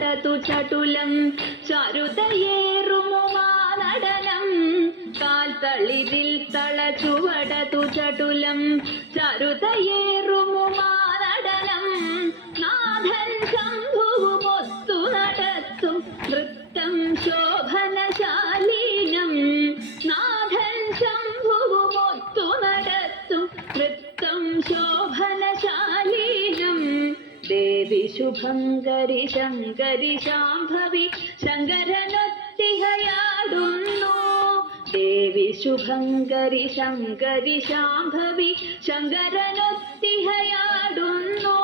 ചുവടതു ചടുലം ചരുതയേറുമുമാനടനം കാൽത്തളിരിൽ തള ചുവടതു ചടുലം ചരുതയേറുമുമാനടനം നാഥൻ ശംഭുവുമൊത്തു നടത്തും നൃത്തം ശോഭനശാലീനം നാഥൻ ശംഭുവുമൊത്തു നടത്തും നൃത്തം ശോഭനശാലീനം ദേവി ശുഭങ്കരി ശങ്കരി ശാംഭവി ശങ്കരനൊത്തിഹയാടുന്നു ദേവി ശുഭങ്കരി ശങ്കരി ശാംഭവി ശങ്കരനൊത്തിഹയാടുന്നു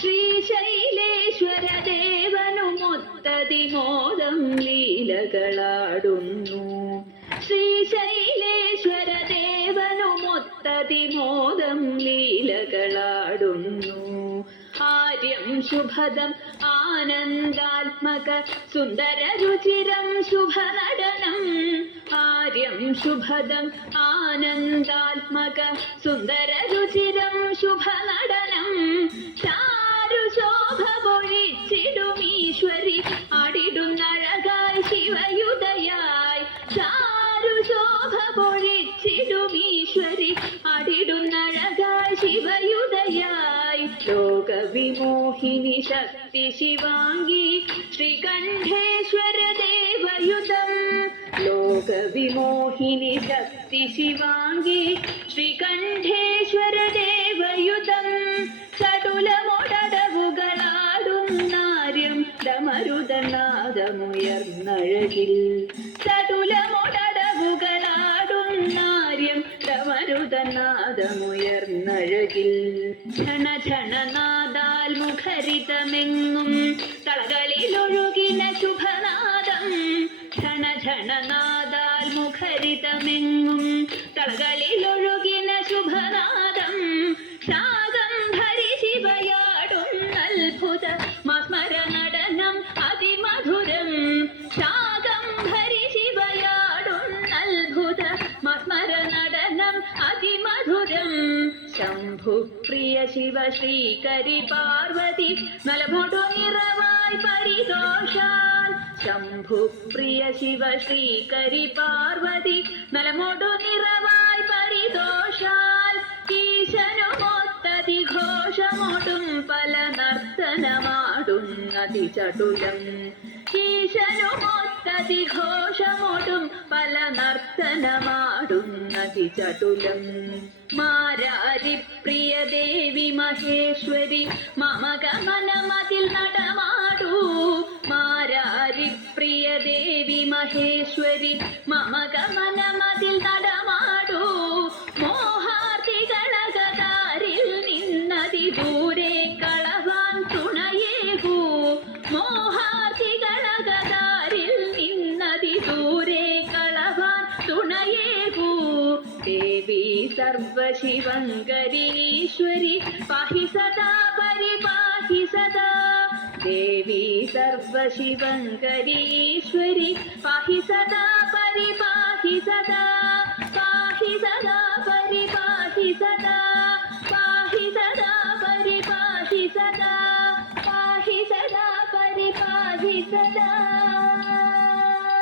ശ്രീശൈലേശ്വര ദേവനുമൊത്തതിമോദം ലീലകളാടുന്നു ശ്രീശൈലേശ്വര ദേവനുമൊത്തതിമോദം ലീലകളാടുന്നു ആര്യം ശുഭദം ആനന്ദാത്മക സുന്ദരരുചിരം ശുഭനടനം ആര്യം ശുഭദം ആനന്ദാത്മക സുന്ദരരുചിരം ശുഭനടനം ചാരു ശോഭ പൊഴിച്ചിടുമീശ്വരി ആടിടുന്നഴകായി ശിവയുദയായി ചാരു ശോഭ പൊഴിച്ചിടുമീശ്വരി ആടിടുന്നഴകായി ശിവയുദയായി ലോകവിമോഹിനി ശക്തി ശിവാംഗി ശ്രീകണ്ഠേശ്വര ദേവയുതം ലോകവിമോഹിനി ശക്തി ശിവാംഗി ശ്രീകണ്ഠേശ്വര ദേവയുതം ചടുലമൊടടവുകളാടുന്നാര്യം ഡമരുതനാദമുയർന്നഴകിൽ ചടുലമൊടടവുകളാടുന്നാര്യം ഡമരുതനാദമുയർന്നഴകിൽ ക്ഷണ ക്ഷണനാദാൽ മുഖരിതമെങ്ങും തളകളിലൊഴുകിന ശുഭനാദം ക്ഷണ ക്ഷണനാദാൽ മുഖരിതമെങ്ങും തളകളിലൊഴുകിന ശുഭനാദം ശാകംഭരി ശിവയാടുന്നത്ഭുത മസ്മര നടനം അതിമധുരം ശാകംഭരി ശിവയാടുന്നത്ഭുത മസ്മര നടനം അതിമധുരം ശംഭുപ്രിയ ശിവ ശ്രീകരി പാർവതി നലമൊടു നിറവായി പരിദോഷാൽ ശംഭുപ്രിയ ശിവ ശ്രീകരി പാർവതി നലമൊടു നിറവായി പരിദോഷാൽ ഈശനുമൊത്തതിഘോഷമൊടും പല നർത്തനമാടുന്നതി ചടുലം ഈശനുമൊത്തതിഘോഷമൊടും പല നർത്തനമാടുന്നതി ചടുലം മാരാരി പ്രിയ ദേവി മഹേശ്വരി മമ ഗമനമതിൽ നടമാടൂ മാരാരി പ്രിയ ദേവി മഹേശ്വരി മമ ഗമനമതിൽ നടമാടൂ മോഹാർത്തികളകതാരിൽ നിന്നതി ദൂരെ കളവാൻ തുണയേകൂ മോഹാർത്തികളകതാരിൽ നിന്നതി ദൂരെ കളവാൻ തുണയേകൂ ദേവി സർവശിവങ്കരീശ്വരി പാഹി സദാ പരിപാഹി സദാ ദേവി സർവശിവങ്കരീശ്വരി പാഹി സദാ പരിപാഹി സദാ